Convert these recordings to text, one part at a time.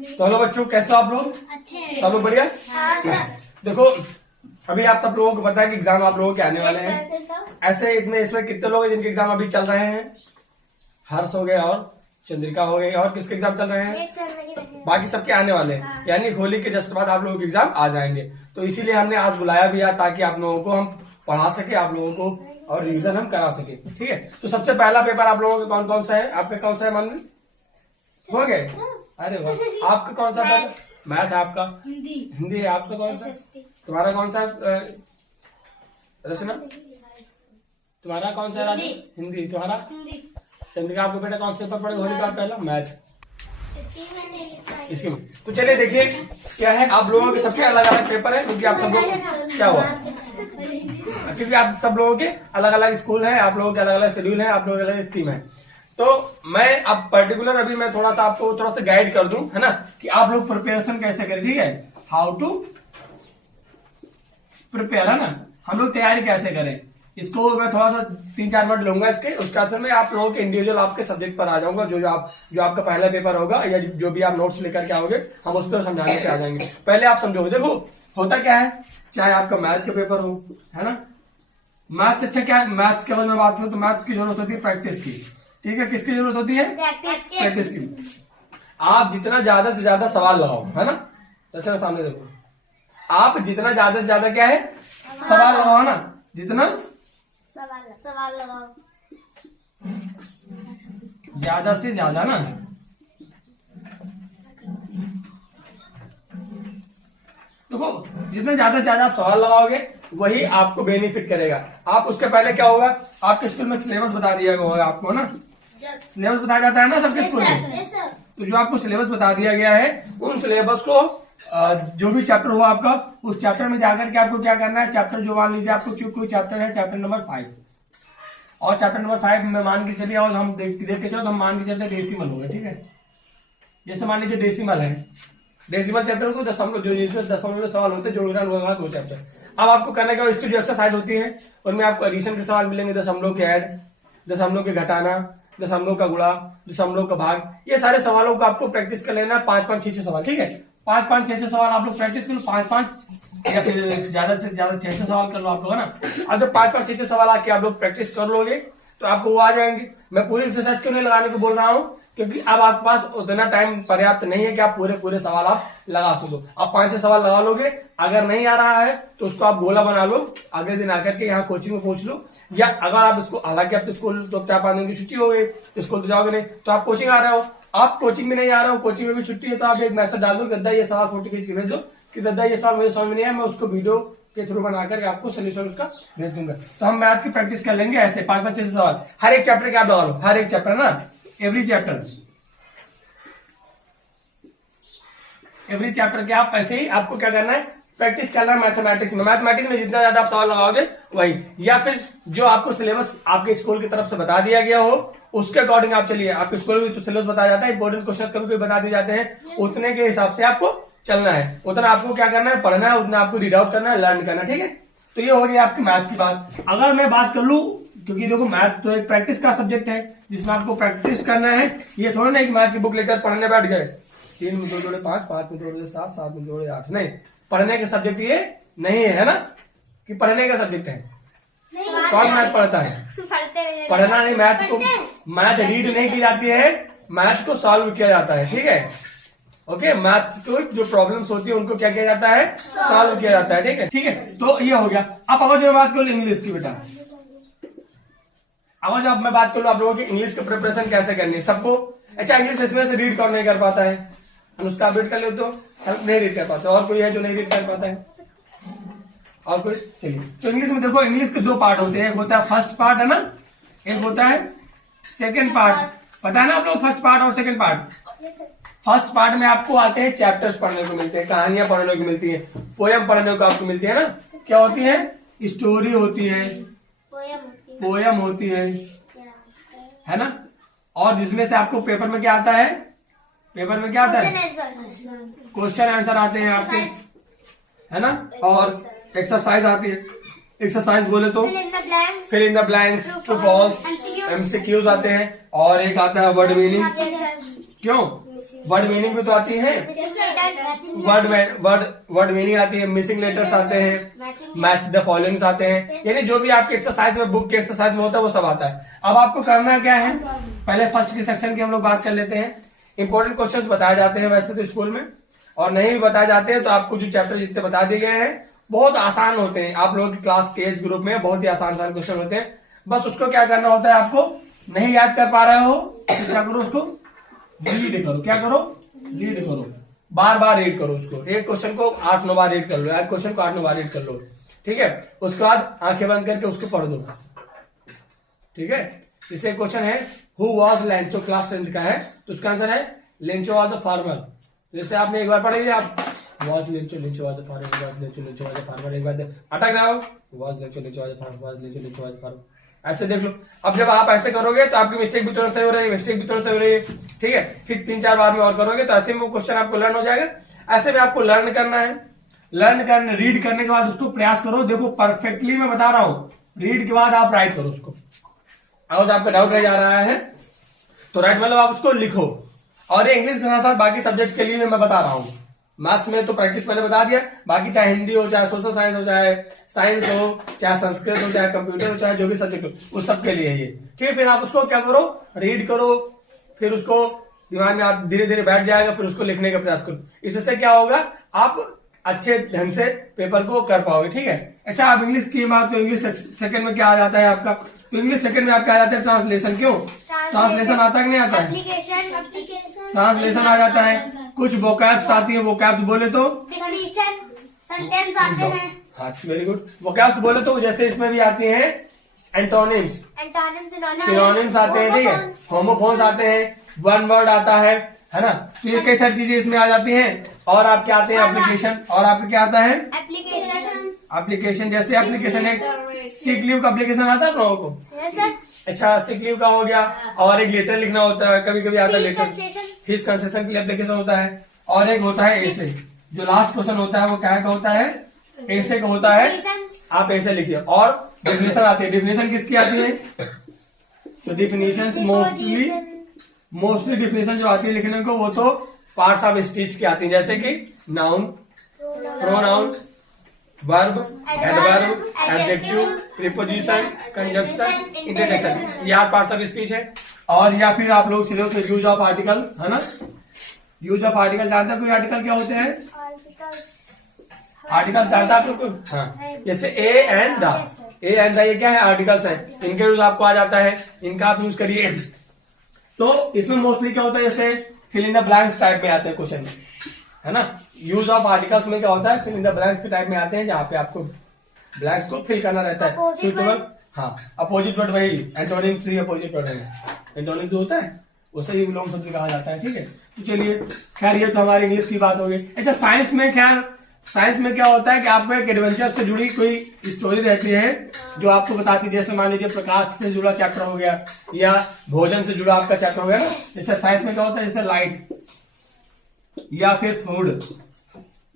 तो हेलो बच्चों, कैसे हो आप लोग? अच्छे। सब लोग बढ़िया। देखो, अभी आप सब लोगों को पता है कि एग्जाम आप लोगों के आने वाले हैं। ऐसे इसमें कितने लोग हैं जिनके एग्जाम अभी चल रहे हैं? हर्ष हो गए और चंद्रिका हो गई, और किसके एग्जाम चल रहे हैं? बाकी सबके आने वाले हैं, यानी होली के जस्ट बाद आप लोगों के एग्जाम आ जाएंगे। तो इसीलिए हमने आज बुलाया भी है ताकि आप लोगों को हम पढ़ा सके, आप लोगों को और रिविजन हम करा सके। ठीक है, तो सबसे पहला पेपर आप लोगों का कौन कौन सा है? आपका कौन सा है? मान हो गए? अरे वाह, आपका कौन सा पेपर? मैथ है आपका। हिंदी है आपका। कौन सा? तुम्हारा कौन सा? रचना। तुम्हारा कौन सा? राजू। हिंदी। तुम्हारा? चंद्रिका। आपको बेटा कौन सा पेपर पड़ेगा होली का? पहला मैथ। इसकी में तो चलिए देखिए क्या है, आप लोगों के सबके अलग अलग पेपर है, क्योंकि आप सब लोग क्या हुआ, क्योंकि आप सब लोगों के अलग अलग स्कूल है, आप लोगों के अलग अलग शेड्यूल है, आप लोगों के अलग स्कीम है। तो मैं अब पर्टिकुलर अभी मैं थोड़ा सा आपको थोड़ा सा गाइड कर दूं, है ना, कि आप लोग प्रिपरेशन कैसे करें। ठीक है, हाउ टू प्रिपेयर, है ना, हम लोग तैयारी कैसे करें। इसको मैं थोड़ा सा 3-4 मिनट लूंगा इसके, उसके बाद मैं आप लोगों के इंडिविजुअल आपके सब्जेक्ट पर आ जाऊंगा। जो आपका पहला पेपर होगा या जो भी आप नोट्स लेकर के आओगे, हम उस पर समझाने के आ जाएंगे। पहले आप समझोगे, देखो होता क्या है, चाहे आपका मैथ का पेपर हो, है ना, मैथ्स अच्छा क्या है, मैथ्स के बारे में बात करूं तो मैथ्स की जरूरत होती है प्रैक्टिस की। ठीक है, किसकी जरूरत होती है? प्रैक्टिस की। आप जितना ज्यादा से ज्यादा सवाल लगाओ, है ना, अच्छा सामने देखो, आप जितना ज्यादा से ज्यादा क्या है सवाल लगाओ ना, जितना सवाल लगाओ ज्यादा से ज्यादा ना, देखो जितना ज्यादा से ज्यादा आप सवाल लगाओगे वही आपको बेनिफिट करेगा। आप उसके पहले क्या होगा, आपके स्कूल में सिलेबस बता दिया होगा आपको ना, सिलेबस बताया जाता है ना सबके स्कूल में। तो जो आपको सिलेबस बता दिया गया है, उन सिलेबस को जो भी चैप्टर हुआ आपका, उस चैप्टर में जाकर के आपको क्या करना है, चैप्टर जो मान लीजिए आपको कोई चैप्टर है, चैप्टर नंबर 5, और चैप्टर नंबर 5 में मान के चलिए, और हम देख के चलो, हम मान के चलते डेसिमल होगा। ठीक है, जैसे मान लीजिए डेसिमल है, डेसिमल चैप्टर को दशमलव, जो जिसमें दशमलव के सवाल होते हैं, जोड़ना लगा 2 चैप्टर। अब आपको करने का, इसकी जो एक्सरसाइज होती है उनमें आपको एडिशन के सवाल मिलेंगे, दशमलव के ऐड, दशमलव के घटाना, दशमलव का गुणा, दशमलव का भाग, ये सारे सवालों को आपको प्रैक्टिस कर लेना है। 5-5, 6-6 सवाल। ठीक है, 5-5, 6-6 सवाल आप लोग प्रैक्टिस कर लो, 5-5 या फिर ज्यादा से ज्यादा 6-6 सवाल कर लो आप लोग, है ना। अब जब 5-5, 6-6 सवाल आके आप लोग प्रैक्टिस कर लोगे तो आपको वो आ जाएंगे। मैं पूरी एक्सरसाइज क्यों नहीं लगाने को बोल रहा हूँ, क्योंकि अब आपके पास उतना टाइम पर्याप्त नहीं है कि आप पूरे सवाल आप लगा सको। आप 5-6 सवाल लगा लोगे, अगर नहीं आ रहा है तो उसको आप गोला बना लो, अगले दिन आकर के यहाँ कोचिंग में पूछ लो, या अगर आप इसको, हालांकि आप स्कूल तो 4-5 दिन की छुट्टी हो गई, स्कूल तो जाओगे नहीं, तो आप कोचिंग आ रहे हो, आप कोचिंग में नहीं आ रहे हो, कोचिंग में भी छुट्टी है, तो आप एक मैसेज डाल दो, गद्दा ये सवाल फोटो खींच के भेज दो कि गद्दा ये सवाल मुझे समझ में नहीं है, मैं उसको वीडियो के थ्रू बनाकर आपको सोल्यूशन उसका भेज दूंगा। तो हम मैथ की प्रैक्टिस कर लेंगे ऐसे 5-5, 6 सवाल हर एक चैप्टर के आप लगा लो, हर एक चैप्टर ना, एवरी चैप्टर के आप ऐसे ही आपको क्या करना है, प्रैक्टिस करना है मैथमेटिक्स में। मैथमेटिक्स में जितना ज्यादा आप सवाल लगाओगे वही, या फिर जो आपको सिलेबस आपके स्कूल की तरफ से बता दिया गया हो उसके अकॉर्डिंग आप चलिए। आपके स्कूल में तो सिलेबस बताया जाता है, इंपॉर्टेंट क्वेश्चन कभी बता दिए जाते हैं, उतने के हिसाब से आपको चलना है, उतना आपको क्या करना है, पढ़ना है, उतना आपको रीड आउट करना है, लर्न करना है। ठीक है, तो ये हो गई आपकी मैथ की बात। अगर मैं बात कर लूं, क्योंकि देखो मैथ तो एक प्रैक्टिस का सब्जेक्ट है जिसमें आपको प्रैक्टिस करना है, ये थोड़ा ना एक मैथ की बुक लेकर पढ़ने बैठ गए, 3 में 2 जोड़े 5, 5 में 2 जोड़े 7, 7 में 2 जोड़े 8, नहीं, पढ़ने का सब्जेक्ट ये नहीं है ना, कि पढ़ने का सब्जेक्ट है। कौन मैथ पढ़ता है? पढ़ना नहीं, मैथ को मैथ रीड नहीं की जाती है, मैथ को सॉल्व किया जाता है। ठीक है, ओके, मैथ्स को जो प्रॉब्लम्स होती है उनको क्या किया जाता है, सॉल्व किया जाता है। ठीक है, ठीक है, तो ये हो गया। अब अगर जो बात करूँ इंग्लिश की, बेटा अगर जब मैं बात करूँ आप लोगों की इंग्लिश की प्रिपरेशन कैसे करनी है सबको। अच्छा, इंग्लिश इसमें से रीड कौन नहीं कर पाता है? अनुष्का आप रीड कर लेते हो? नहीं रीड कर पाते, और कोई है जो नहीं रीड कर पाता है? और कोई? चलिए, तो इंग्लिश में देखो, इंग्लिश के 2 पार्ट होते हैं, एक होता है फर्स्ट पार्ट, है ना, एक होता है सेकेंड पार्ट। पता है ना आप लोग फर्स्ट पार्ट और सेकेंड पार्ट? फर्स्ट पार्ट में आपको आते हैं चैप्टर्स पढ़ने को मिलते हैं, कहानियां पढ़ने को मिलती है, पोयम पढ़ने को आपको मिलती है ना। क्या होती है? स्टोरी होती है, पोयम होती है ना। और जिसमें से आपको पेपर में क्या आता है, पेपर में क्या आता है, क्वेश्चन आंसर आते हैं आपके, है ना, और एक्सरसाइज आती है। एक्सरसाइज बोले तो fill in the blanks, true false, MCQs आते हैं, और एक आता है वर्ड मीनिंग, क्यों? वर्ड मीनिंग भी तो आती है, वर्ड मीनिंग आती है, मिसिंग लेटर्स आते हैं, मैच द फॉलोइंग्स आते हैं, यानी जो भी आपके एक्सरसाइज में, बुक के एक्सरसाइज में होता है वो सब आता है। अब आपको करना क्या है, पहले फर्स्ट के सेक्शन की हम लोग बात कर लेते हैं। इंपॉर्टेंट क्वेश्चंस बताए जाते हैं वैसे तो स्कूल में, और नहीं भी बताए जाते हैं तो आपको जो चैप्टर जितने बता दिए गए हैं बहुत आसान होते हैं। आप लोगों की क्लास के एज ग्रुप में बहुत ही आसान क्वेश्चन होते हैं। बस उसको क्या करना होता है, आपको नहीं याद कर पा रहे हो तो क्या करो, उसको रीड करो। क्या करो? रीड करो, बार बार रीड करो उसको। एक क्वेश्चन को 8-9 बार रीड कर लो, एक क्वेश्चन को 8-9 बार रीड कर लो, ठीक है। उसके बाद आंखें बंद करके उसको पढ़ दो, ठीक है। इससे क्वेश्चन है हु वॉज लेंचो, क्लास 10 का है, तो उसका आंसर है लेंचो वॉज अ फार्मर। जैसे आपने एक बार पढ़ेंगे आप was Lencho, Lencho was a farmer, was Lencho, Lencho was a farmer, एक बार अटक रहा हो was Lencho, Lencho was a farmer, was Lencho, Lencho was a farmer, ऐसे देख लो। अब जब आप ऐसे करोगे तो आपकी मिस्टेक भी थोड़ा सही हो रही है, मिस्टेक भी थोड़ा सही हो रही है, ठीक है। फिर 3-4 बार में और करोगे तो ऐसे में वो क्वेश्चन आपको लर्न हो जाएगा। ऐसे में आपको लर्न करना है, लर्न करने, रीड करने के बाद उसको प्रयास करो। देखो परफेक्टली मैं बता रहा हूं, रीड के बाद आप राइट करो उसको। अगर आपका डाउट रह जा रहा है तो राइट मतलब आप उसको लिखो। और ये इंग्लिश के साथ साथ बाकी सब्जेक्ट्स के लिए मैं बता रहा हूँ। मैथ्स में तो प्रैक्टिस मैंने बता दिया, बाकी चाहे हिंदी हो, चाहे सोशल साइंस हो, चाहे साइंस हो, चाहे संस्कृत हो, चाहे कंप्यूटर हो, चाहे जो भी सब्जेक्ट हो, उस सब के लिए ये, ठीक है। फिर आप उसको क्या करो, रीड करो, फिर उसको दिमाग में आप धीरे धीरे बैठ जाएगा, फिर उसको लिखने का प्रयास करो। इससे क्या होगा, आप अच्छे ढंग से पेपर को कर पाओगे, ठीक है। अच्छा, आप इंग्लिश की बात, तो इंग्लिश सेकंड में क्या आ जाता है आपका, तो इंग्लिश सेकंड में आपका आ जाता है ट्रांसलेशन। क्यों? ट्रांसलेशन आता है कि नहीं आता है? ट्रांसलेशन आ जाता है। कुछ वोकैब्स आती है, वोकैब्स बोले तो सेंटेंस आते हैं। हाँ, वेरी गुड। वोकैब्स बोले तो जैसे इसमें भी आती है एंटोनिम्स, सिनोनिम्स आते हैं, ठीक है। होमोफोन्स आते हैं, वन वर्ड आता है ना। तो ये कई सारी चीजें इसमें आ जाती हैं। और आप क्या आते हैं, एप्लीकेशन। और आपका क्या आता है, एप्लीकेशन। जैसे एप्लीकेशन एक सिक लीव का एप्लीकेशन आता है आप लोगों को। अच्छा, सिक लीव का हो गया। और एक लेटर लिखना होता है, कभी कभी आता है लेटर, फीस कंसेशन के लिए एप्लीकेशन होता है। और एक होता है ऐसे, जो लास्ट क्वेश्चन होता है वो क्या का होता है, ऐसे का होता है, आप ऐसे लिखिए। और डिफिनेशन आती है। डिफिनेशन किसकी आती है, तो डिफिनेशन मोस्टली डिफिनेशन जो आती है लिखने को, वो तो पार्ट्स ऑफ स्पीच की आती है। जैसे कि noun, pronoun, verb, adverb, adjective, preposition, conjunction, interjection, ये 8 पार्ट्स ऑफ स्पीच है। और या फिर आप लोग सिलेबस में यूज ऑफ आर्टिकल, है ना। यूज ऑफ आर्टिकल जानते हैं कोई? आर्टिकल क्या होते हैं, आर्टिकल जानता है आपको? हाँ, जैसे ए एंड द, ये क्या है, आर्टिकल्स है। इनका यूज आपको आ जाता है, इनका आप यूज करिए। तो इसमें मोस्टली क्या होता है, जैसे fill in the blanks type में आते हैं क्वेश्चन, है ना। यूज ऑफ आर्टिकल्स में क्या होता है, फिल इन द ब्लैंक्स के टाइप में आते हैं, जहाँ पे आपको ब्लैंक्स को फिल करना रहता है, सुटेबल। हाँ, अपोजिट वर्ड वही एंटोनिम, 3 अपोजिट वर्ड है। एंटोनिम जो होता है उसे ही विलोम शब्द कहा जाता है, ठीक है। तो चलिए, खैर ये तो हमारी इंग्लिश की बात हो गई। अच्छा, साइंस में खैर, साइंस में क्या होता है कि आपको एक एडवेंचर से जुड़ी कोई स्टोरी रहती है जो आपको बताती है। जैसे मान लीजिए प्रकाश से जुड़ा चैप्टर हो गया, या भोजन से जुड़ा आपका चैप्टर हो गया ना। जैसे साइंस में क्या होता है, जैसे लाइट, या फिर फूड,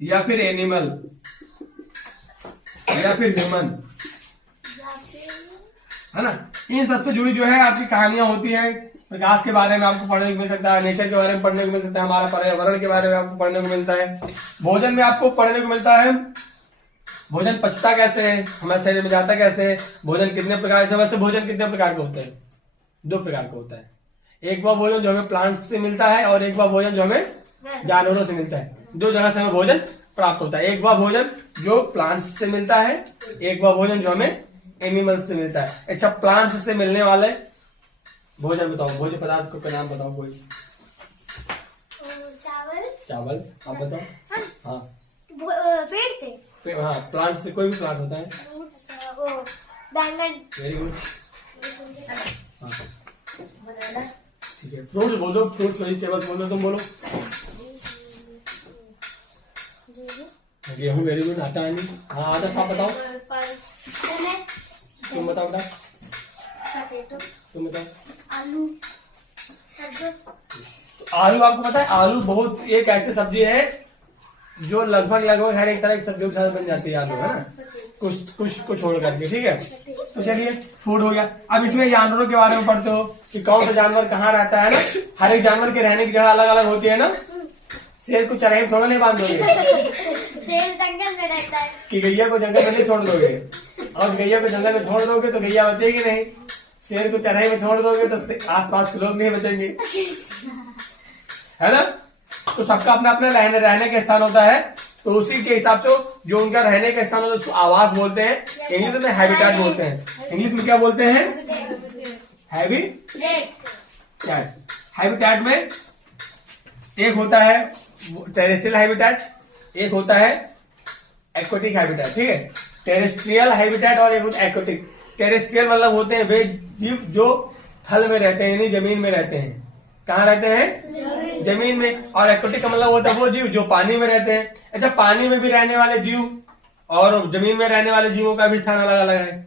या फिर एनिमल, या फिर ह्यूमन, है ना। इन सबसे जुड़ी जो है आपकी कहानियां होती है। प्रकाश के बारे में आपको पढ़ने को मिल सकता है, नेचर के बारे में पढ़ने को मिल सकता है, हमारा पर्यावरण के बारे में आपको पढ़ने को मिलता है। भोजन में आपको पढ़ने को मिलता है भोजन पचता कैसे है, हमारे शरीर में जाता कैसे है, भोजन कितने प्रकार से। वैसे भोजन कितने प्रकार के होते हैं, 2 प्रकार का होता है। एक वह भोजन जो हमें प्लांट से मिलता है, और एक वह भोजन जो हमें जानवरों से मिलता है। 2 जगह से हमें भोजन प्राप्त होता है। एक वह भोजन जो प्लांट्स से मिलता है, एक वह भोजन जो हमें एनिमल्स से मिलता है। अच्छा, प्लांट्स से मिलने वाले भोजन बताओ, भोजन पदार्थ का नाम बताओ कोई। चावल, आप बताओ। हाँ, पेड़ से, हाँ, प्लांट से कोई भी प्लांट होता है। बैंगन, वेरी गुड। हाँ, ठीक है। फ्रूट्स बोलो, फ्रूट्स, वेजिटेबल्स बोलो, तुम बोलो। गेहूं, वेरी गुड। आटा, नहीं। हाँ, आटा साफ बताओ, तुम बताओ बेटा, तुम बताओ। आलू, तो आलू आपको पता है, आलू बहुत एक ऐसी सब्जी है जो लगभग हर एक तरह की सब्जियों के साथ बन जाती है आलू, है ना, कुछ को छोड़ करके, ठीक है। तो चलिए फूड हो गया। अब इसमें जानवरों के बारे में पढ़ते हो कि कौन सा जानवर कहाँ रहता है ना। हर एक जानवर के रहने की जगह अलग अलग होती है ना। शेर को चराई में थोड़ा नहीं बांध दोगे, शेर जंगल में रहता है कि गैया को जंगल में नहीं छोड़ दोगे, और गैया को जंगल में छोड़ दोगे तो गैया बचेगी नहीं। शेर को चराई में छोड़ दोगे तो आसपास के लोग नहीं बचेंगे, है ना। तो सबका अपना अपना रहने का स्थान होता है, तो उसी के हिसाब से जो उनका रहने का स्थान होता है उसको आवास बोलते हैं, इंग्लिश में हैबिटेट बोलते हैं। इंग्लिश में क्या बोलते हैं? हैबिटेट में एक होता है टेरेस्ट्रियल हैबिटेट, एक होता है एक्वेटिक हैबिटेट, ठीक है। टेरेस्ट्रियल हैबिटेट और एक होता है एक्वेटिक। टेरेस्ट्रियल मतलब होते हैं वे जीव जो थल में रहते हैं, यानी जमीन में रहते हैं। कहाँ रहते हैं? जमीन में। और एक्वेटिक का मतलब होता है वो जीव जो पानी में रहते हैं। अच्छा, पानी में भी रहने वाले जीव और जमीन में रहने वाले जीवों का भी स्थान अलग अलग है।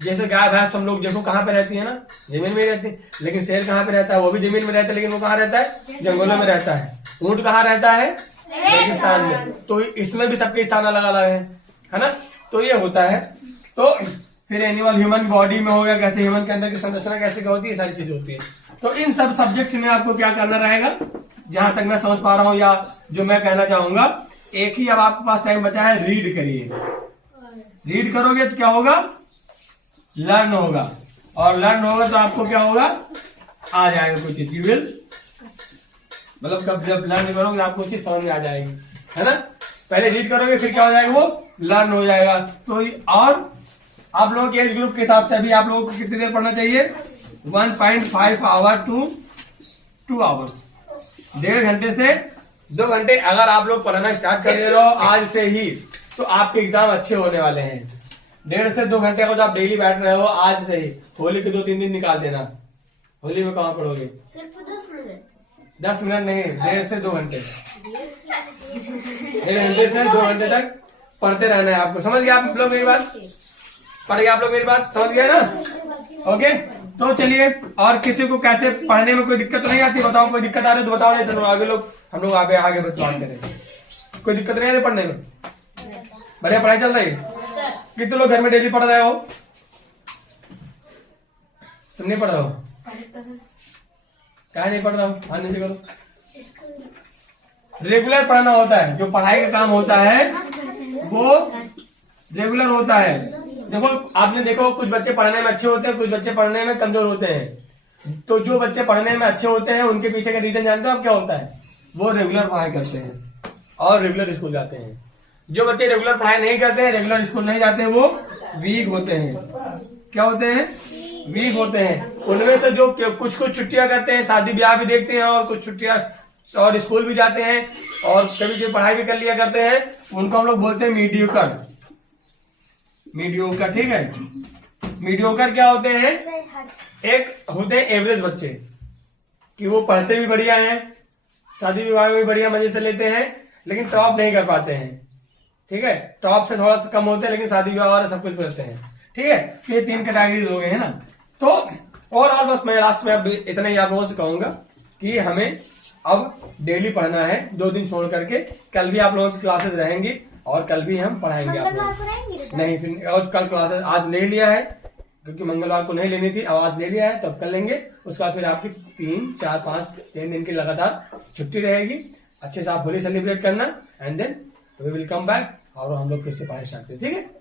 जैसे गाय भैंस तुम लोग देखो कहाँ पे रहती है ना, जमीन में ही रहती है। लेकिन शेर कहाँ पे रहता है? वो भी जमीन में रहता है, लेकिन वो कहाँ रहता है? जंगलों में रहता है। ऊंट कहाँ रहता है? रेगिस्तान में। तो इसमें भी सबके स्थान अलग अलग है ना। तो ये होता है। तो फिर एनिमल ह्यूमन बॉडी में हो गया, कैसे ह्यूमन के अंदर की संरचना कैसे क्या होती है, सारी चीज होती है। तो इन सब सब्जेक्ट्स में आपको क्या करना रहेगा, जहां तक मैं समझ पा रहा हूं या जो मैं कहना चाहूंगा, एक ही अब आपके पास टाइम बचा है, रीड करिए। रीड करोगे तो क्या होगा? लर्न होगा, और लर्न होगा तो आपको क्या होगा? आ जाएगा कोई चीज, यू विल, मतलब कब जब लर्न करोगे आपको चीज समझ में आ जाएगी, है ना। पहले रीड करोगे फिर क्या हो जाएगा? वो लर्न हो जाएगा। तो और आप लोगों के एज ग्रुप के हिसाब से अभी आप लोगों को कितनी देर पढ़ना चाहिए? 1.5 आवर टू 2 आवर्स, 1.5 घंटे से 2 घंटे। अगर आप लोग पढ़ना स्टार्ट कर दे रहे हो आज से ही, तो आपके एग्जाम अच्छे होने वाले हैं। 1.5 से 2 घंटे को जो आप डेली बैठ रहे हो आज से ही, होली के 2-3 दिन निकाल देना। होली में कहाँ पढ़ोगे? सिर्फ 10 मिनट। 10 मिनट नहीं, 1.5 से 2 घंटे, 1.5 घंटे से 2 घंटे तक पढ़ते रहना है आपको। समझ गए आप लोग मेरी बात? पढ़ गए आप लोग मेरी बात? समझ गए ना? ओके, तो चलिए। और किसी को कैसे पढ़ने में कोई दिक्कत नहीं आती बताओ? कोई दिक्कत आ रही है तो बताओ, नहीं तो आगे लोग हम लोग आगे बात करें। कोई दिक्कत नहीं आ रही पढ़ने में? बढ़िया पढ़ाई चल रही है? कितने लोग घर में डेली पढ़ रहे हो? तुम नहीं पढ़ रहे हो? क्या नहीं पढ़ रहा हूँ? हाँ नीचे करो। रेगुलर पढ़ना होता है, जो पढ़ाई का काम होता है वो रेगुलर होता है। देखो आपने देखो, कुछ बच्चे पढ़ने में अच्छे होते हैं, कुछ बच्चे पढ़ने में कमजोर होते हैं। तो जो बच्चे पढ़ने में अच्छे होते हैं उनके पीछे का रीजन जानते हो आप क्या होता है? वो रेगुलर पढ़ाई करते हैं और रेगुलर स्कूल जाते हैं। जो बच्चे रेगुलर पढ़ाई नहीं करते हैं, रेगुलर स्कूल नहीं जाते हैं, वो वीक होते हैं। क्या होते हैं? वीक होते हैं। उनमें से जो कुछ छुट्टियां करते हैं, शादी ब्याह भी देखते हैं, और कुछ छुट्टियां और स्कूल भी जाते हैं, और कभी कभी पढ़ाई भी कर लिया करते हैं, उनको हम लोग बोलते हैं मीडियोकर। मीडियोकर, ठीक है। मीडियोकर क्या होते हैं? एक होते हैं एवरेज बच्चे, कि वो पढ़ते भी बढ़िया हैं, शादी विवाह में भी बढ़िया मजे से लेते हैं, लेकिन टॉप नहीं कर पाते हैं, ठीक है। टॉप से थोड़ा सा कम होते हैं, लेकिन शादी विवाह और सब कुछ करते हैं, ठीक है। तो ये 3 कैटेगरीज हो गए, है ना। तो और बस मैं लास्ट में अब इतना ही आप लोगों से कहूंगा कि हमें अब डेली पढ़ना है, 2 दिन छोड़ करके। कल भी आप लोगों की क्लासेस रहेंगी और कल भी हम पढ़ाएंगे आप लोग। नहीं, फिर और कल क्लासेस आज ले लिया है, क्योंकि मंगलवार को नहीं लेनी थी, अब आज ले लिया है, तब कल लेंगे। उसके बाद फिर आपकी 3, 4, 5, 3 दिन की लगातार छुट्टी रहेगी। अच्छे से आप होली सेलिब्रेट करना, and then we will come back, और हम लोग फिर से पढ़ाई स्टार्ट करें, ठीक है।